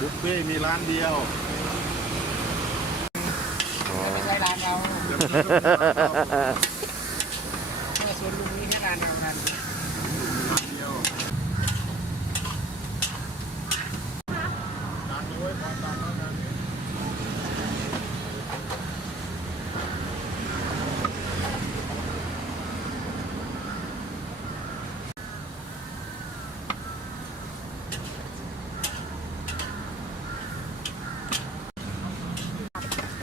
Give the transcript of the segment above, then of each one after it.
บุฟเฟ่ต์มีร้านเดียวไม่ใช่ร้านเรา เดี๋ยวมันก็มีร้านเรา เออส่วนลุงนี่แค่ร้านเรานั้น ร้านเดียวร้านนี้ไว้พอตามแล้วกัน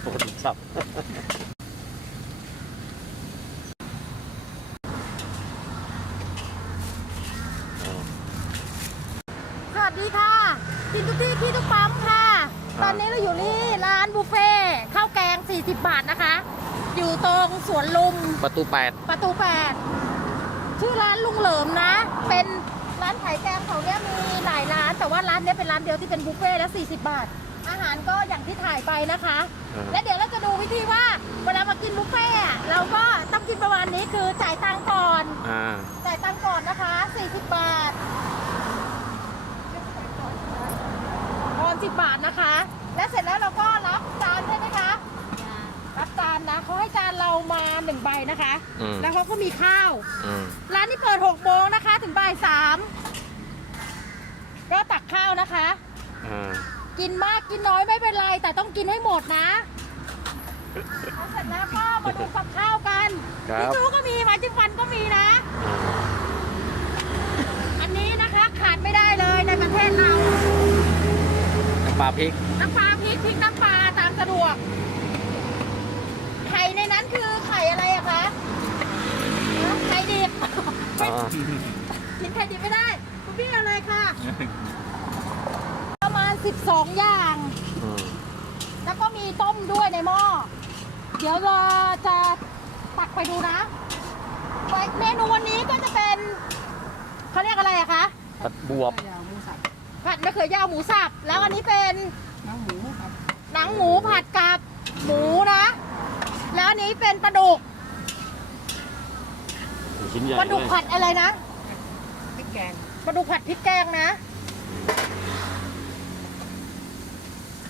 โอ้โหสับ สวัสดีค่ะ กินทุกที่ที่ทุกปั๊มค่ะ ตอนนี้เราอยู่ที่ร้านบุฟเฟ่ต์ข้าวแกง 40 บาทนะคะ อยู่ตรงสวนลุมประตูแปดประตู8ชื่อร้านลุงเหลิมนะ เป็นร้านขายแกงเขาเนี่ยมีหลายร้าน แต่ว่าร้านเนี้ยเป็นร้านเดียวที่เป็นบุฟเฟ่ต์แล้ว40 บาท อาหารก็อย่างที่ถ่ายไปนะคะ และเดี๋ยวเราจะดูวิธีว่าเวลามากินบุฟเฟ่ต์อะเราก็ต้องกินประมาณนี้คือจ่ายตังค์ก่อนอ่าจ่ายตังค์ก่อนนะคะ 40 บาทท อน10บาทนะคะ และเสร็จแล้วเราก็รับจานใช่ไหมคะ รับจานนะเขาให้จานเรามาหนึ่งใบนะคะ อืม แล้วเขาก็มีข้าว อืม ร้านนี้เปิด6โมงนะคะ ถึงบ่าย3ก็ตักข้าวนะคะอ่ากินมากกินน้อยไม่เป็นไร แต่ต้องกินให้หมดนะแล้วเสร็จแล้วก็มาดูกับข้าวกันครัทิชบชู่ก็มีหมาจิ้มฟันก็มีนะ อันนี้นะคะขาดไม่ได้เลยในประเทศเราน้ำ ปลาพริก น้ำปลาพริกพริกน้ำปลาตามสะดวก ไข่ในนั้นคือไข่อะไรอะคะฮะไข่ดิบอ๋อกินไข่ดิบไม่ได้คุณพี่เอาเลยค่ะ ประมาณ 12 อย่าง อืมแล้วก็มีต้มด้วยในหม้อ เดี๋ยวเราจะตักไปดูนะไว้เมนูวันนี้ก็จะเป็นเขาเรียกอะไรอะคะ ผัดบวบยาวหมูสับ ผัดมะเขือยาวหมูสับ แล้วอันนี้เป็นน้ำหมูครับ หนังหมูผัดกับหมูนะ แล้วอันนี้เป็นปลาดุกชิ้นใหญ่ปลาดุกเลยผัดอะไรนะพริกแกงปลาดุกผัดพริกแกงนะ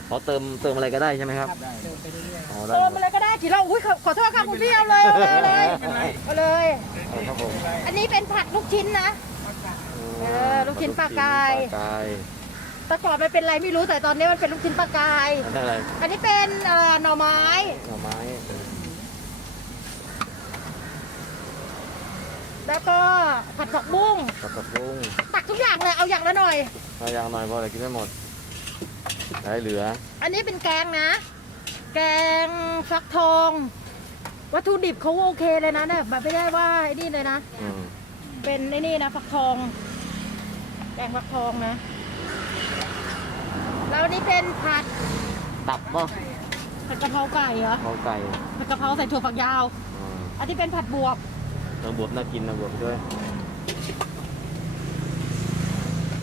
ขอเติมเติมอะไรก็ได้ใช่ไหมครับครับเดินไปเรื่อยอ๋อได้เติมหมอะดไรก็ได้ทีเราอุ้ยขอขอโทษค่ะคุณพี่เอาเลยเอาเลยเอาเลย เอาเลยเอาครับผมอันนี้เป็นผัดลูกชิ้นนะ เออลูกชิ้นปลากายปลากายแต่ก่อนมันเป็นอะไรไม่รู้แต่ตอนนี้มันเป็นลูกชิ้นปลากาย อันนั้นอะไรอันนี้เป็นเอ่อหน่อไม้ หน่อไม้แล้วก็ผัดผักบุ้งกับผักบุ้งตักทุกอย่างเลยเอาอย่างละหน่อย ถ้าอย่างหน่อยพอแต่กินไม่หมดได้เหลืออันนี้เป็นแกงนะ แกงฟักทอง วัตถุดิบเขาโอเคเลยนะเนี่ยแบบไม่ได้ว่าไอ้นี่เลยนะ อืมเป็นไอ้นี่นะฟักทอง แกงฟักทองนะ แล้วอันนี้เป็นผัดตับป่ะผัดกะเพราไก่เหรอเขาไก่ผัดกะเพราใส่ถั่วฝักยาว อืมอันนี้เป็นผัดบวบเนื้อบวบน่ากินนะบวบด้วย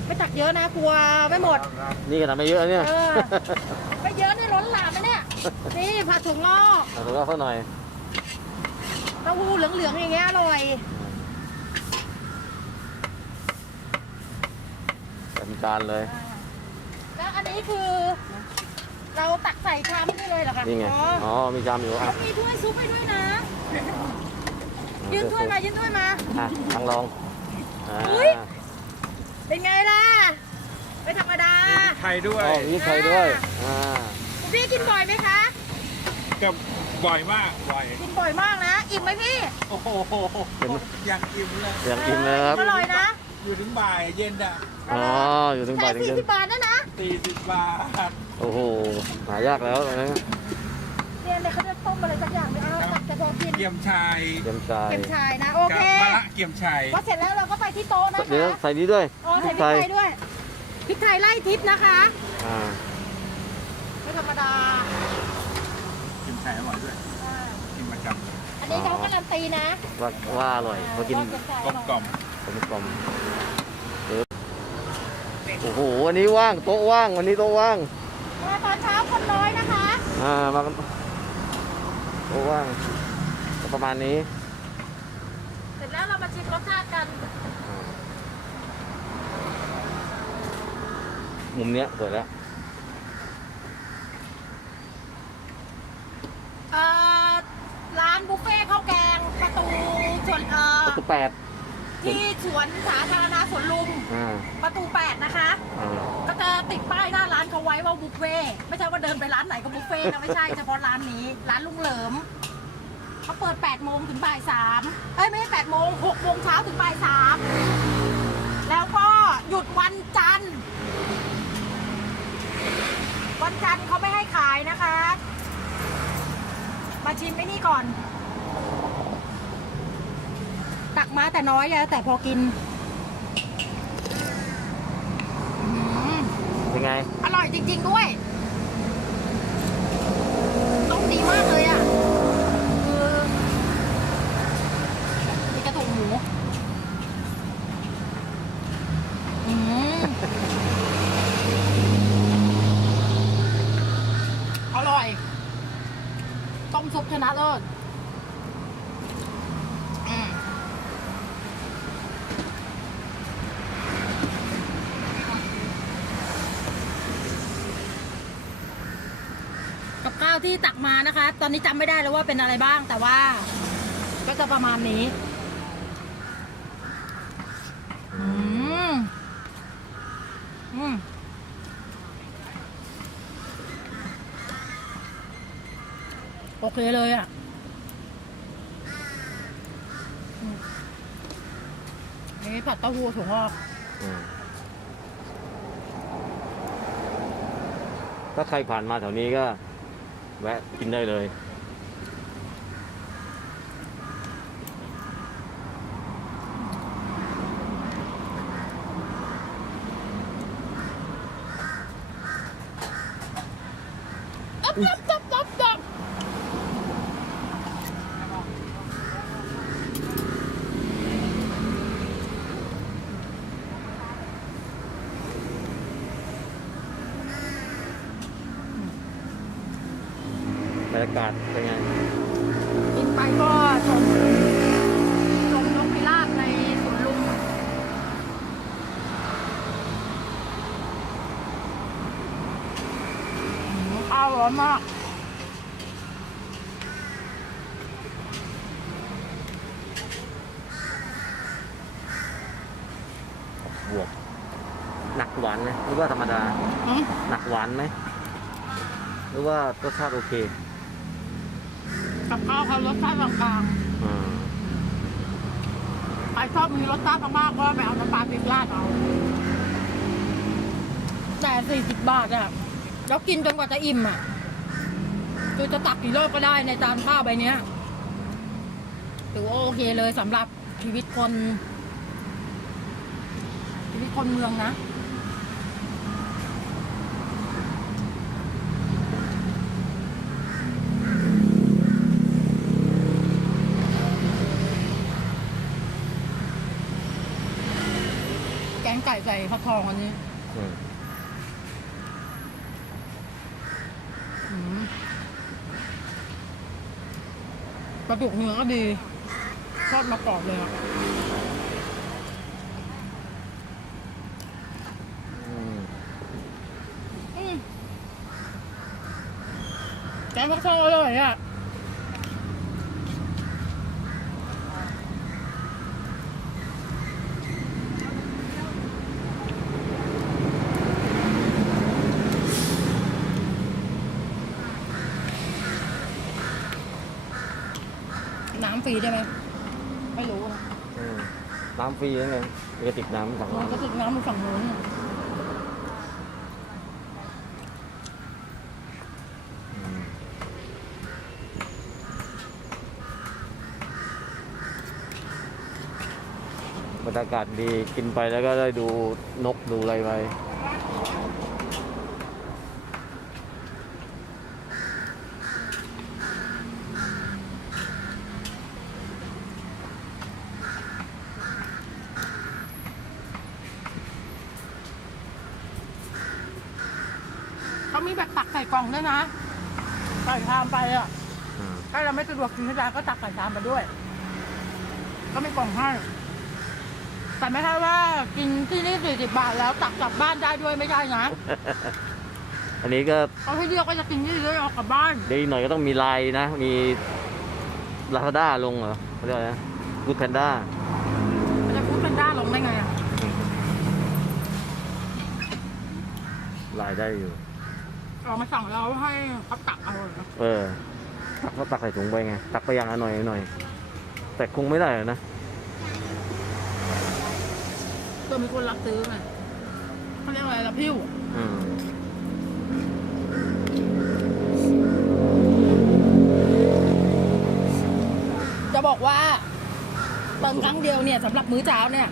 ไม่ตักเยอะนะกลัวไม่หมด นี่ก็ทำไม่เยอะเนี่ยเออ ไม่เยอะนี่ล้นหลามนะเนี่ย นี่ผัดถั่วงอกเอาตัวก็สักหน่อยเต้าหู้เหลืองๆอย่างเงี้ยอร่อย เต็มจานเลย แล้วอันนี้คือ เราตักใส่ชามนี่เลยเหรอคะนี่ไง อ๋ออ๋อ มีจามอยู่แล้อะวมีถ้วยซุปให้ด้วยนะ ยืนถ้วยมายืนถ้วยมา อะทางลองอ่าอุ๊ย เป็นไงล่ะ ไม่ธรรมดา ไทยด้วยอ๋อมีไข่ด้วย อ่า คุณพี่กินบ่อยไหมคะ กับบ่อยมากบ่อยกินบ่อยมากนะ อิ่มไหมพี่ โอ้โหอยากอิ่มเลยเสียงกินเลยครับ อร่อยนะ อยู่ถึงบ่ายเย็นอะอ๋ออยู่ถึงบ่าใช่ยถึงสี่เย็นสิบบาทนะนะสี่สิบบาท โอ้โหหายากแล้วตอนนี้เนี่ยเลยเขาจะต้มอะไรสักอย่างไม่เอาตักจะพอกินเกี๊ยมชายเต็มใจเก็บชายนะโอกัเคมะละเกี๊ยมชายพอเสร็จแล้วเราก็ไปที่โต๊ะนะเดี๋ยวคะใส่นี้ด้วยอ๋อใส่พริกไทยด้วยพริกไทยไล่ทิพย์นะคะอ่าไม่ธรรมดาเกี๊ยมชายอร่อยด้วยอ่ากินประจำเลยอันนี้เขาการันตีนะว่าว่าอร่อยมากินว่จะใส่กลมกล่อมก ลมกลมเดี๋ยวโอ้โหวันนี้ว่างโต๊ะว่างวันนี้โต๊ะว่างมาตอนเช้าคนน้อยนะคะ อ่ามากันโต๊ะว่างก็ประมาณนี้ เสร็จจแล้วเรามาชิมรสชาติกัน มุมเนี้ยสวยแล้วเอ่อร้านบุฟเฟ่ข้าวแกงประตูสวนเอ่อประตูแปด ที่สวนสาธารณะสวนลุม อ่าประตู 8 นะคะ อ่าก็จะติดป้ายหน้าร้านเขาไว้ว่าบุฟเฟ่ต์ไม่ใช่ว่าเดินไปร้านไหนก็บุฟเฟ่ต์นะไม่ใช่ เฉพาะร้านนี้ ร้านลุงเหลิมเขาเปิด8โมงถึงบ่าย3เอ้ยไม่ใช่8โมง6โมงเช้าถึงบ่าย3แล้วก็หยุดวันจันทร์ วันจันทร์เขาไม่ให้ขายนะคะ มาชิมไอ้นี่ก่อน ตัก มาแต่น้อยอะแต่พอกินอื้อหือเป็นไง อร่อยจริง ๆ ด้วยต้มดีมากเลยอะคือมีกระดูกหมูอืมอร่อย ต้มซุปชนะเลิศอืมกับข้าว ที่ตักมานะคะ ตอนนี้จำไม่ได้แล้วว่าเป็นอะไรบ้าง แต่ว่า ก็จะประมาณนี้อืมอืมโอเคเลยอะอืมนี่ผัดเต้าหู้ถั่วงอกอืมถ้าใครผ่านมาแถวนี้ก็ แวะกินได้เลยอ๊บอ๊บอ๊บอ๊บอ๊บ บรรยากาศเป็นไง กินไปก็ชมชมนกพิราบในสวนลุมอืมข้าวร้อนมากบวกหนักหวานไหมหรือว่าธรรมดาอืมหนักหวานไหมหรือว่ารสชาติโอเคกับข้าวเขารสชาติกลางอ่าๆใครชอบมีรสชาติมากๆก็ไปเอาน้ำปลาพริกราดเอา แต่สี่สิบบาทอะ แล้วกินจนกว่าจะอิ่มอะคือจะตักกี่รอบก็ได้ในจานข้าวใบเนี้ยถือว่าโอเคเลยสำหรับชีวิตคน ชีวิตคนเมืองนะแกงไก่ใส่ฟักทองอันนี้ อืม อืม กระดูกเนื้อก็ดีทอดมากรอบเลยอะอืมอืมแกงฟักทองอร่อยอะ น้ำฟรีได้ไหม ไม่รู้อะ อืม น้ำฟรียังไงเอกติดน้ำสั่งมันก็ติดน้ำมันฝั่งนู้นอะอืมบรรยากาศดีกินไปแล้วก็ได้ดูนกดูอะไรไป เขามีแบบตักใส่กล่องด้วยนะใส่ชามไปอะ อืมถ้าเราไม่สะดวกกินที่ร้านก็ตักใส่ชามไปด้วย ก็ก็ไม่กล่องให้ แต่ไม่ใช่ว่ากินที่นี่สี่สิบบาทแล้วตักกลับบ้านได้ด้วยไม่ใช่นะอันนี้ก็เขาให้เลือกว่าจะกินที่นี่หรือเอากลับบ้าน เดี๋ยวอีกหน่อยก็ต้องมีไลน์นะ มีลาซาด้าลงเหรอเขาเรียกอะไรนะกูดแพนด้ามันจะพูดเป็นด้าลงได้ไงอะไลน์ได้อยู่ เรามาสั่งแล้วให้เขาตักเอาเหรอเออ ตักก็ตักใส่ถุงไปไง ตักไปอย่างละหน่อยหน่อย แต่คงไม่ได้หรอกนะเพื่อมีคนรับซื้อไงเขาเรียกอะไรละพิ้วอืมจะบอกว่าเติมครั้งเดียวเนี่ยสำหรับมื้อเช้าเนี่ย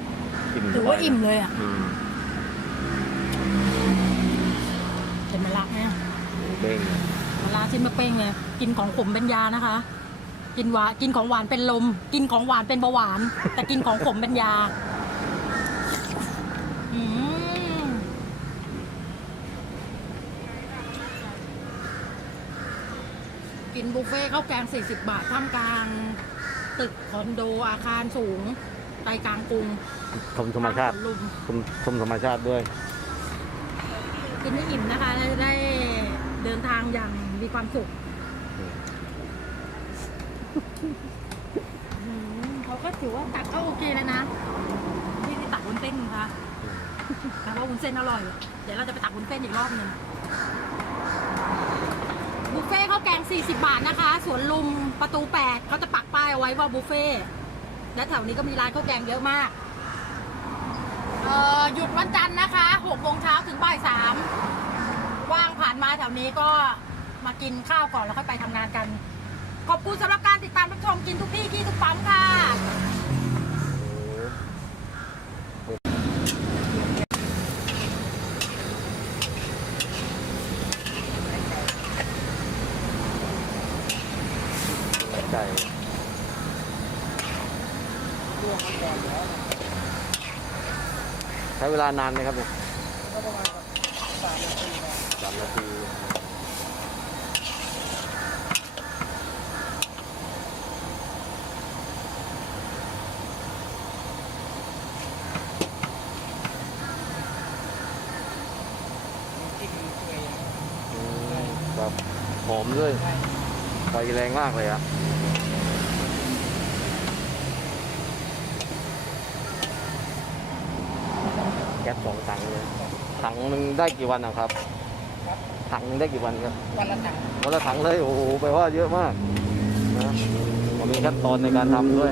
อิ่มถือว่าอิ่มเลยอะ อืม เห็นไหมละเนี่ย หมูเบ้งมะลาชิ้นมะเป้งเลยกินของขมเป็นยานะคะ กินหวานกินของหวานเป็นลม กินของหวานเป็นเบาหวาน แต่กินของขมเป็นยาอืมกินบุฟเฟ่ต์ข้าวแกง40 บาทท่ามกลาง ตึกคอนโดอาคารสูงใจกลางกรุงชมธรรมชาติสวนลุม ชมชมธรรมชาติด้วย กินไม่อิ่มนะคะและได้ เดินทางอย่างมีความสุขอืมเขาก็ถือว่าตักก็โอเคแล้วนะนี่นี่ตักวุ้นเส้นค่ะแต่ว่าวุ้นเส้นอร่อย เดี๋ยวเราจะไปตักวุ้นเส้นอีกรอบหนึ่งบุฟเฟ่ต์ข้าวแกง 40 บาทนะคะ สวนลุมประตู 8เขาจะปักป้ายเอาไว้ว่าบุฟเฟ่ต์และแถวนี้ก็มีร้านข้าวแกงเยอะมากเอ่อหยุดวันจันทร์นะคะ6โมงเช้าถึงบ่ายสาม ว่างผ่านมาแถวนี้ก็มากินข้าวก่อนแล้วค่อยไปทำงานกัน ขอบคุณสำหรับการติดตามรับชมกินทุกที่ที่ทุกปั๊มค่ะ ไก่ใช้เวลานานไหมครับเนี่ย ก็ประมาณสามนาทีครับ สามนาทีกินเปื่อยอืมครับหอมด้วยได้ไฟแรงมากเลยอะแก๊สสองถังเลยถังหนึ่งได้กี่วันนะครับ ถังหนึ่งได้กี่วันครับ วันละถังวันละถังเลย โอ้โหแปลว่าเยอะมากนะมีขั้นตอนในการทำด้วย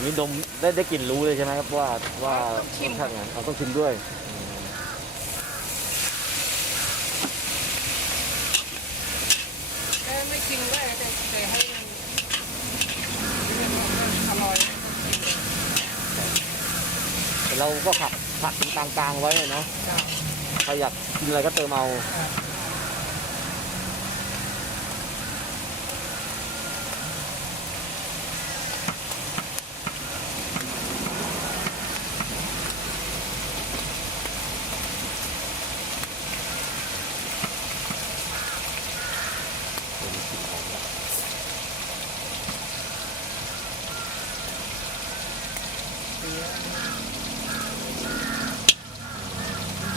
อย่างนี้ดมได้ได้กลิ่นรู้เลยใช่ไหมครับว่าว่ารสชาติไงเราต้องชิมด้วยอืมเอ้ยไม่ชิมได้แต่แต่ให้มันอร่อยแต่เราก็ผัดผัดเป็นกลางๆไว้เนาะครับใครอยากกินอะไรก็เติมเอา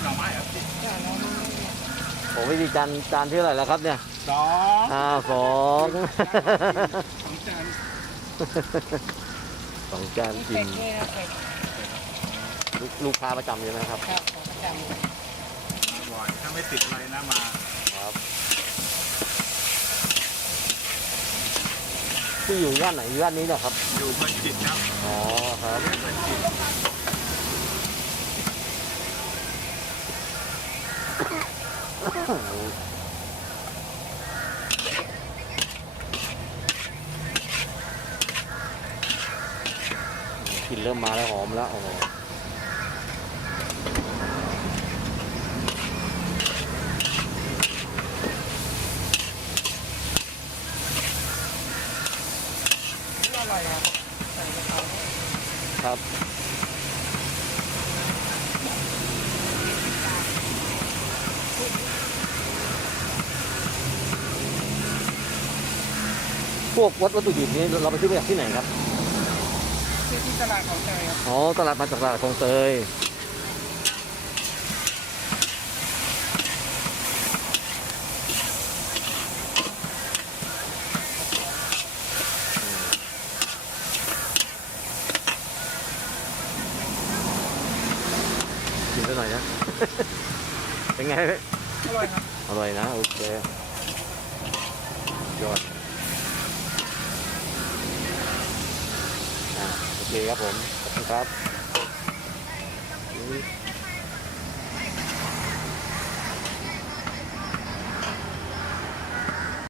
หน่อไม้เหรอพี่ จ้าเราไม่เนี่ย ผมไม่มีจานจานที่เท่าไหร่แล้วครับเนี่ยสองอ่าสองสองจานสองจานกิเป็นดเนี่ยนะเป็ดลูกลูกค้าประจำใช่ไหมครับครับของประจำบ่อยถ้าไม่ติดอะไรนะมาครับที่อยู่ย่านไหนย่านนี้เนี่ยครับ อยู่เพลินจิตครับอ๋อครับเรียกเพลินจิต กลิ่นเริ่มมาแล้วหอมแล้วโอ้โห นี่อร่อยครับใส่กระเพรา ครับพ วกวัตถุดิบนี้เราไปซื้อมาจากที่ไหนครับ ที่ที่ตลาดของเตยครับ อ๋อ ตลาดมาจากตลาดคลองเตย